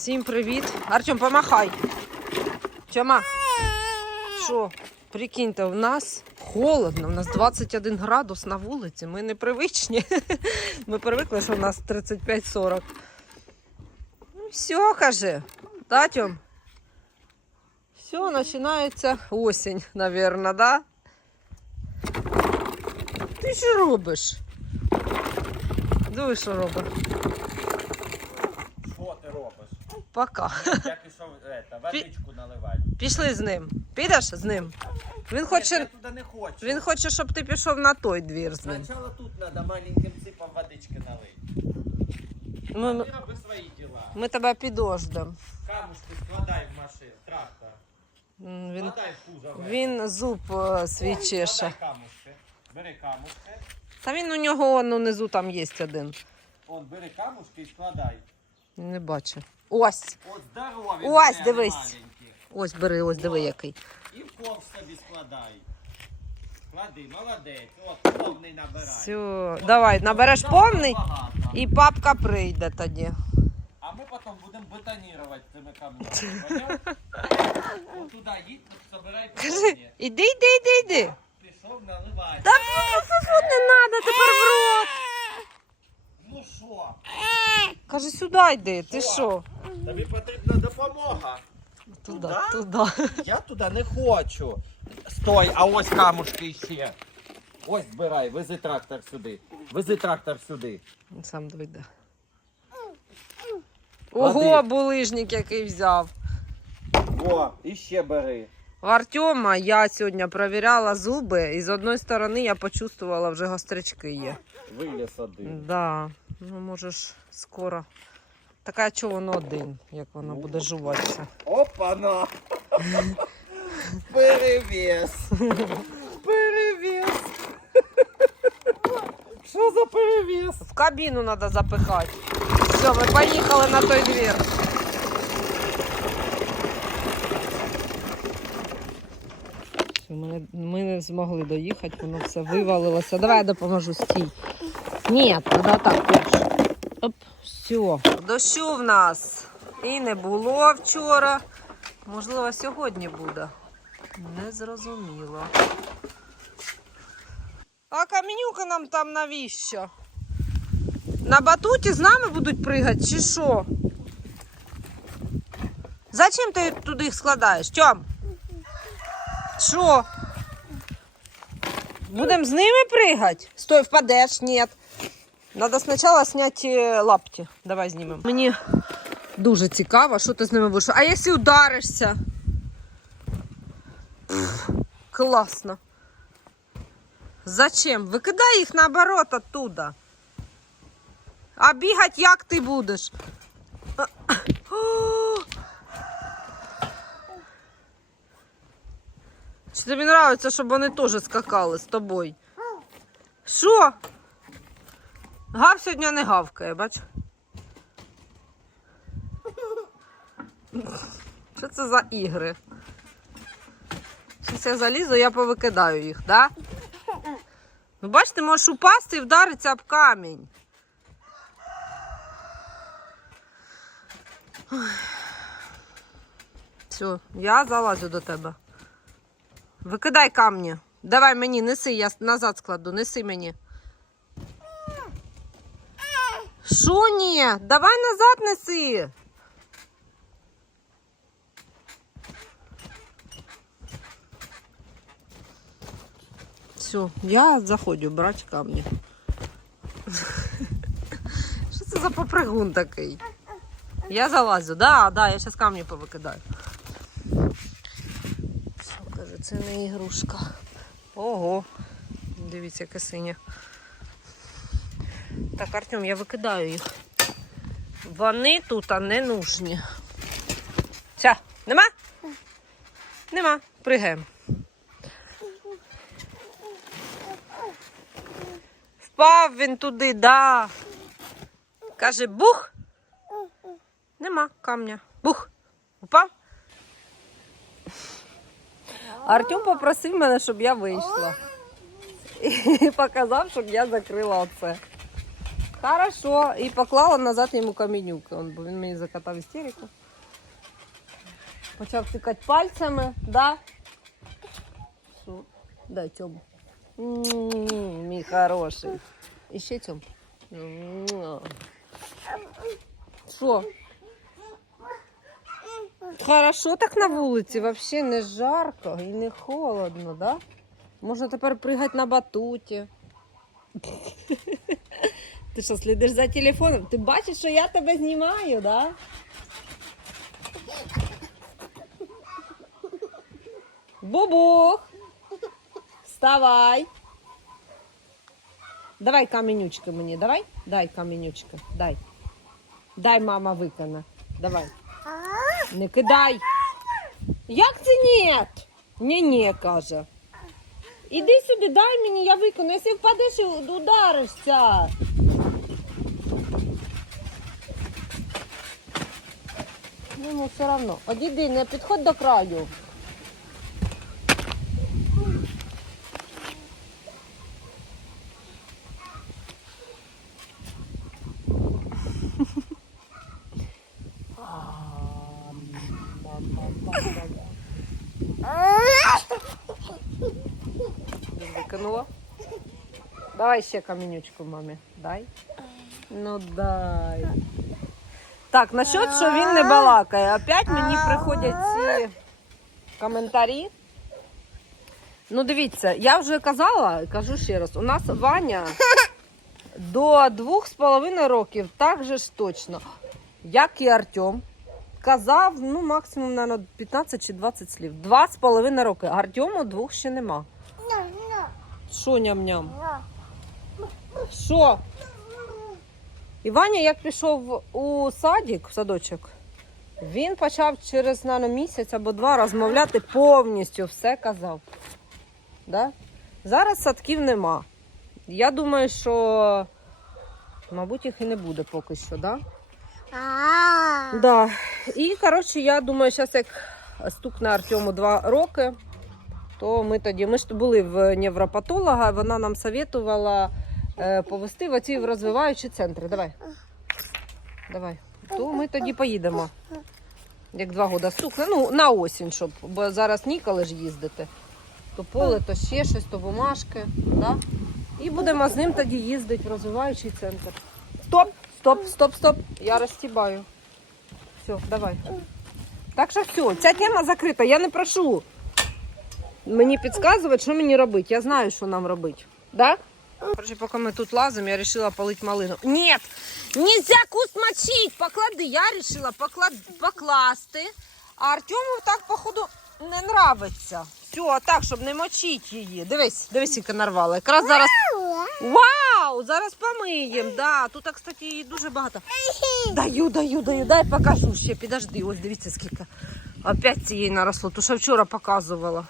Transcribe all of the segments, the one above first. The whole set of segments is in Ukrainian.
Всім привіт. Артем, помахай. Тьома. Що? Прикиньте, у нас холодно, у нас 21 градус на вулиці. Ми непривичні. Ми привикли, що у нас 35-40. Ну, все, каже. Да, Тьом? Все, починається осінь, мабуть, да? Ти що робиш? Диви, що робиш. Пока. Я пішов это, водичку наливати. Пішли з ним. Підеш з ним? Він Я хоче, туди не хочу. він хоче, щоб ти пішов на той двір з ним. Спочатку тут треба маленьким ципом водички налити. Ми, ми, Ти роби свої діла. ми тебе підождемо. Камушки складай в машину, трактор. М, Він, Складай в кузов. він зуб е, свій чеше. Складай камушки. Бери камушки. Та він у нього он унизу там є один. Он, бери камушки і складай. Не бачу. Ось. От здорові. Ось, дивись. маленькі. Ось бери, ось диви який. І в ковш собі складай. Клади, молодець. От, повний набирай. Все. Давай, набереш Давай, повний багато. і папка прийде тоді. А ми потім будемо бетонувати цими камнями. Поняв? От туди їдь, собирай Кажи, камні. іди, іди, іди, іди. Пішов наливай. Та фу-фу-фу, не треба, тепер в рот. Ну що? Каже, сюди йди, ти що? Тобі потрібна допомога. Туди, Туди? Я туди не хочу. Стой, а ось камушки ще. Ось збирай, вези трактор сюди. Вези трактор сюди. Він Сам дойде. Клади. Ого, булижник який взяв. О, і ще бери. У Артема я сьогодні перевіряла зуби, і з одної сторони я почувствувала вже гострячки є. Виліз один. Да. Ну, можеш скоро. Така чого воно один, як воно буде жуватися. Опа-на! Перевес! Перевес! Що за перевес? В кабіну треба запихати. Все, ми поїхали на той двір. Ми, не, ми не змогли доїхати, воно все вивалилося. Давай я допоможу стій. Ні, треба так перше. Оп, все. Дощу в нас і не було вчора. Можливо, сьогодні буде. Не зрозуміло. А каменюка нам там навіщо? На батуті з нами будуть пригати, чи що? Зачем ти туди їх складаєш? Тьом? Що? Будемо з ними пригати? Стой, впадеш, ні. Надо спочатку зняти лапті. Давай знімемо. Мені дуже цікаво, що ти з ними будеш. А якщо ударишся? Пф, класно. Зачем? Викидай їх наоборот оттуда. А бігати як ти будеш? Чи тобі подобається, щоб вони теж скакали з тобою? Що? Гав сьогодні не гавкає, бач? Що це за ігри? Щось я залізу, я повикидаю їх? Да? Ну, бачите, можеш упасти і вдаритися об камінь. Все, я залазю до тебе. Викидай камні. Давай мені, неси, я назад складу, неси мені. Що? Давай назад неси. Все, я заходжу брати камні. Що це за попригун такий? Я залазю, да, да, я зараз камні повикидаю. Що каже, це не ігрушка. Ого. Дивіться, яке синє. Так, Артем, я викидаю їх. Вони тут а не нужні. Все, нема? Нема. Пригаємо. Впав він туди, да. Каже, бух. Нема камня. Бух. Упав. Артем попросив мене, щоб я вийшла. І показав, щоб я закрила оце. Хорошо. І поклала назад йому каменюки. Он, він мені закатав істерику. Почав тикати пальцями, да? Що? Дай цьому. М, Мій хороший. І ще. Що? Хорошо так на вулиці, взагалі не жарко і не холодно, да? Можна тепер пригати на батуті. Ти що, слідиш за телефоном? Ти бачиш, що я тебе знімаю, да? Бубух! Вставай! Давай каменючки мені, давай? Дай каменючки, дай. Дай, мама викона. Давай. Не кидай. Як це ні? Ні, ні, каже. Іди сюди, дай мені, я виконую. Якщо впадеш ударишся. Ну, ну, все одно. Одійди, не підходь до краю. Викинула. Давай ще каменючку мамі. Дай. Ну дай. Так, насчет, що він не балакає. Опять мені приходять ці коментарі. Ну, дивіться, я вже казала, кажу ще раз, у нас Ваня до двох з половиною років так же ж точно, як і Артем. Казав, ну, максимум, мабуть, 15 чи 20 слів. Два з половиною роки. Артему двох ще нема. Що ням-ням? Що? І Ваня, як пішов у садик, в садочок, він почав через наверно, місяць або два розмовляти повністю, все казав. Да? Зараз садків нема. Я думаю, що, мабуть, їх і не буде поки що, да? Да. І, коротше, я думаю, зараз як стукне Артему два роки, то ми тоді, ми ж були в невропатолога, вона нам советувала повести в оці розвиваючі центри. Давай. Давай. То ми тоді поїдемо. Як два роки стукне. Ну, на осінь, щоб, бо зараз ніколи ж їздити. То поле, то ще щось, то бумажки. Да? І будемо з ним тоді їздити в розвиваючий центр. Стоп, стоп, стоп, стоп. Я розстібаю. Все, давай. Так що все, ця тема закрита. Я не прошу мені підказувати, що мені робити. Я знаю, що нам робити. Да? Короче, поки ми тут лазимо, я вирішила полити малину. Ні, нельзя куст мочить. Поклади. Я вирішила поклад... покласти. А Артему так, походу, не нравиться. Все, так, щоб не мочити її. Дивись, дивись, яка нарвала. Якраз зараз. Вау! Зараз помиємо. Да, тут, кстати, її дуже багато. Даю, даю, даю. Дай покажу ще. Підожди. Ось дивіться, скільки. Опять цієї наросло. Ту, що вчора показувала.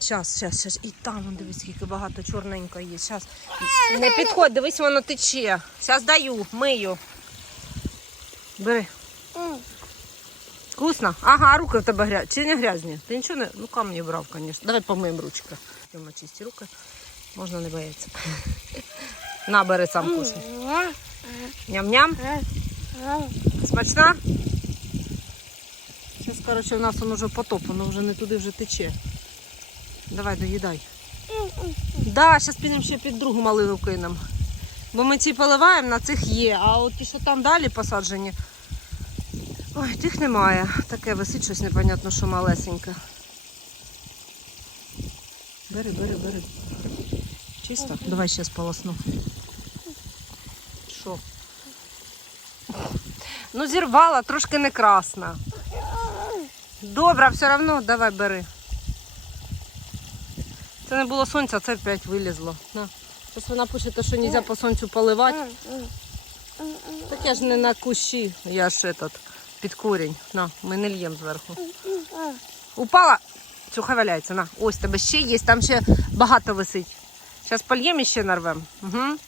Щас, щас, щас. І там, вон, дивись, скільки багато чорненько є. Щас. Не підходь, дивись, воно тече. Щас даю, мию. Бери. Вкусно? Ага, руки в тебе грязні. Чи не грязні? Ти нічого не. Ну, камні брав, звісно. Давай помиємо ручки. Чисті руки. Можна не боятися. На, бери сам вкусно. Ням-ням. Смачна? Зараз, коротше, у нас воно вже потоп, воно вже не туди вже тече. Давай, доїдай. Да, зараз підемо ще під другу малину кинемо. Бо ми ці поливаємо, на цих є, а от ті, що там далі посаджені. Ой, тих немає. Таке висить щось непонятно, що малесеньке. Бери, бери, бери. Чисто? Давай ще сполосну. Що? Ну, зірвала, трошки не красна. Добре, все одно давай бери. Це не було сонця, це опять вилізло. На. Щось вона пише, що не можна по сонцю поливати. Так я ж не на кущі, я ж этот, під корінь. На, ми не льємо зверху. Упала. Цю валяється, на. Ось тебе ще є, там ще багато висить. Зараз польємо і ще нарвемо. Угу.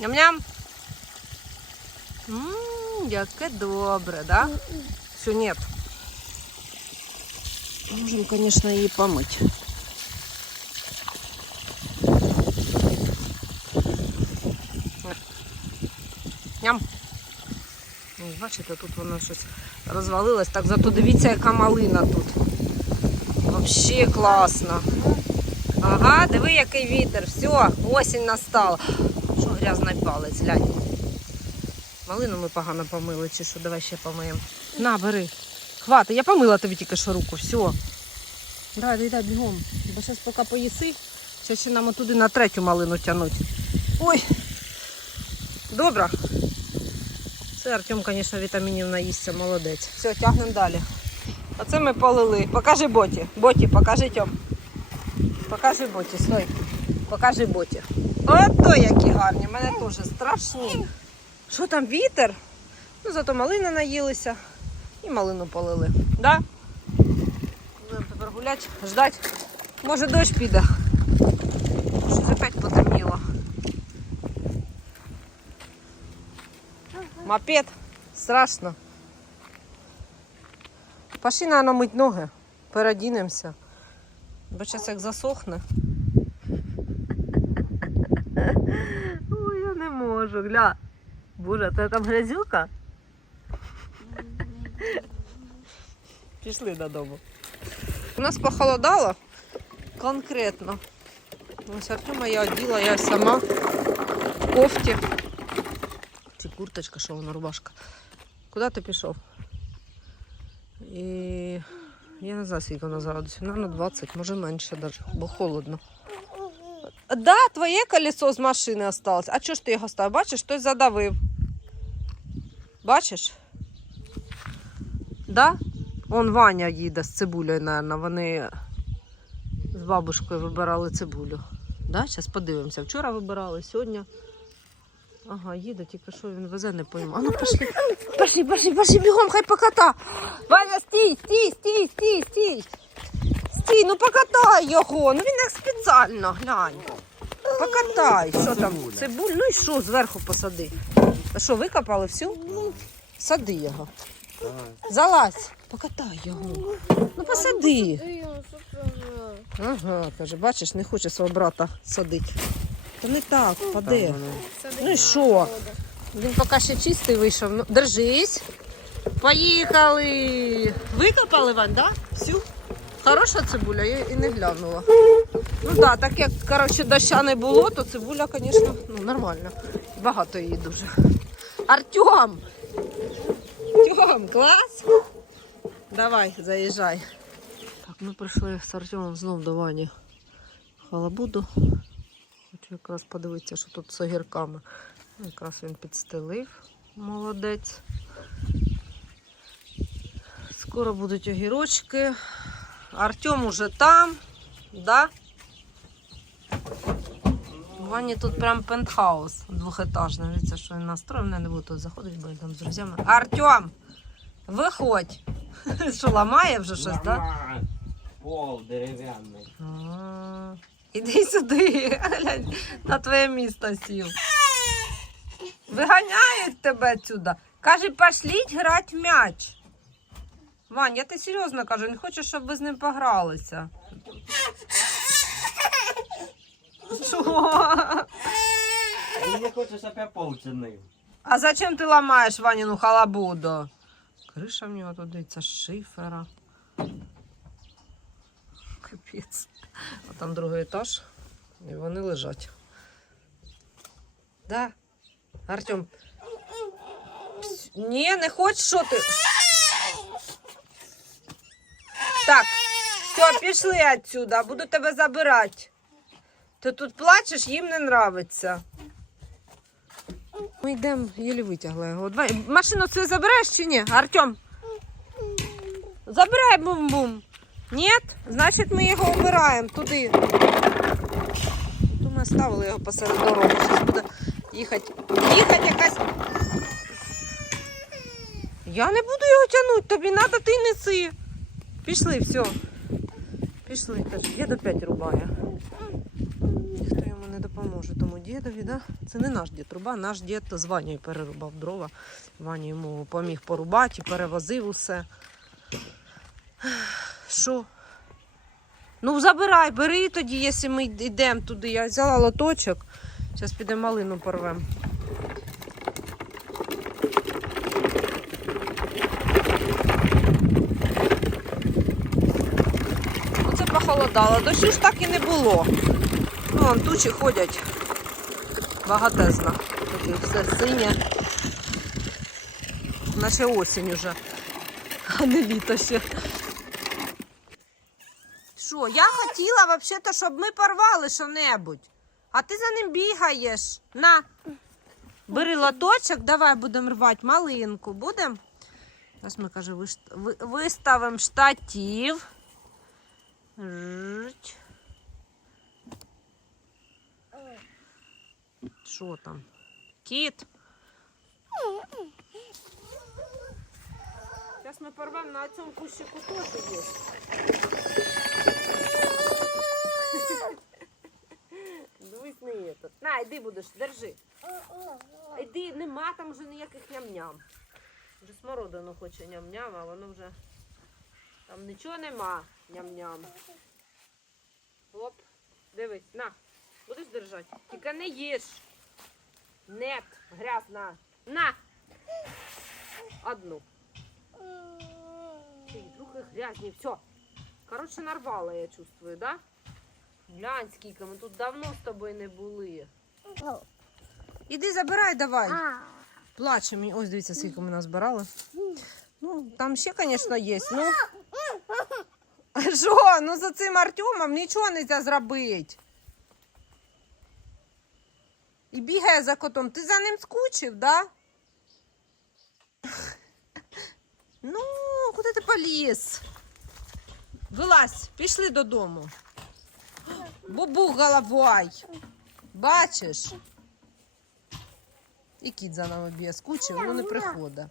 Ням-ням. Ммм, яке добре, да? Все, нет. Можем, конечно, її помыть. Бачите, тут воно щось розвалилось. Так зато дивіться, яка малина тут. Взагалі класно. Ага, диви, який вітер. Все, осінь настала. Що грязний палець, глянь. Малину ми погано помили, чи що, давай ще помиємо. На, бери. Хватить, я помила тобі тільки що руку, все. Давай, давай, давай, бігом. Бо зараз поки поїси, зараз ще нам отуди на третю малину тягнуть. Ой. Добре. Це Артем, звісно, вітамінів наїсться, молодець. Все, тягнемо далі. Оце ми полили. Покажи боті. Боті, покажи Тьом. Покажи боті, стой. Покажи боті. Ото які гарні, в мене теж страшні. Що там вітер? Ну зато малина наїлися і малину полили. Да? Будемо тепер гуляти, ждати. Може дощ піде. Щось опять потемніло. Мопед. Страшно. Пошли на мить ноги. Переодінемося. Бо зараз як засохне. Ой, я не можу, гля. Боже, це там грязюка? Пішли додому. У нас похолодало конкретно. Ось Артема я оділа, я сама в кофті. Курточка, що вона, рубашка. Куди ти пішов? І я не знаю, скільки вона градусів. Наверно, 20, може менше навіть, бо холодно. Да, твоє колесо з машини осталось. А чого ж ти його ставив? Бачиш, хтось задавив. Бачиш? Да? Он Ваня їде з цибулею, мабуть. Вони з бабушкою вибирали цибулю. Да? Зараз подивимося. Вчора вибирали, сьогодні. Ага, їде, тільки що він везе, не пойму. А ну пошли. Пошли, пошли, пошли, бігом, хай поката. Ваня, стій, стій, стій, стій, стій. Стій, ну покатай його. Ну він як спеціально, глянь. Покатай. Що там? Цибуль, ну і що, зверху посади. А що, викопали всю? Сади його. Залазь, покатай його. Ну посади. Ага, каже, бачиш, не хоче свого брата садити. Та не так, впаде. Ну і що? Він поки ще чистий вийшов. Ну, держись. Поїхали. Викопали Вань, да? Всю? Хороша цибуля, я і не глянула. Ну так, да, так як коротше, доща не було, то цибуля, звісно, ну, нормально. Багато її дуже. Артем! Артем, клас! Давай, заїжджай. Так, ми прийшли з Артемом знов до Вані халабуду. Хочу якраз подивитися, що тут з огірками. Якраз він підстелив. Молодець. Скоро будуть огірочки. Артем уже там, да? У Вані тут прям пентхаус двохетажний. Дивіться, що він настроїв. Я не буду тут заходити, бо він там з друзями. Артем! Виходь! Що, ламає вже щось, так? Да? Пол дерев'яний. Іди сюди, глянь, на твоє місто сів. Виганяють тебе сюди. Каже, пошліть грати в м'яч. Вань, я ти серйозно кажу, не хочу, щоб ви з ним погралися. Що? Ти не хочеш, щоб я пол чинив. А зачем ти ламаєш Ваніну халабуду? Криша в нього тут дивиться шифера. Капець. Там другий етаж. І вони лежать. Да? Артем. Пс, Ні, не хочеш, що ти? Так, все, пішли отсюда, буду тебе забирати. Ти тут плачеш, їм не нравиться. Ми йдемо, єлі витягла його. Давай, машину свою забираєш чи ні? Артем? Забирай бум-бум. Ні? Значить ми його обираємо туди. То ми оставили його посеред дороги. Зараз буде їхати. Їхати якась. Я не буду його тягнути, тобі треба, ти неси. Пішли, все. Пішли. Каже, дід опять рубає. Ніхто йому не допоможе тому дідові, да? Це не наш дід руба, наш дід з Ванею перерубав дрова. Ваня йому поміг порубати, перевозив усе. Що? Ну, забирай, бери тоді, якщо ми йдемо туди. Я взяла лоточок. Зараз піде малину порвемо. Оце ну, похолодало. Дощу ж так і не було. Ну, вон тучі ходять. Багатезна. Тут все синє. Наче осінь уже, а не літо ще. Я хотіла взагалі, щоб ми порвали що-небудь. А ти за ним бігаєш. На. Бери лоточок, давай будемо рвати малинку. Будемо? Зараз ми каже, виставимо штатів. Що там? Кіт. Зараз ми порвемо на цьому кущику теж. Дивись не этот. На, йди будеш, держи. Іди, нема там вже ніяких ням-ням. Вже смородину хоче ням-ням, а воно вже. Там нічого нема ням-ням. Оп, дивись, на. Будеш держати? Тільки не їж. Нет, грязна. На. Одну. Ти, руки грязні, все. Коротше, нарвала, я чувствую, да? Глянь, скільки ми тут давно з тобою не були. Іди забирай давай. Плачемо. Ось дивіться, скільки ми назбирали. Ну, там ще, звісно, є. Ну. Що? Ну за цим Артемом нічого не можна зробити. І бігає за котом. Ти за ним скучив, да? Ну, куди ти поліз? Вилазь, пішли додому. Бубу головой. Бачиш? І кіт за нами б'є, скучив, ну не приходить.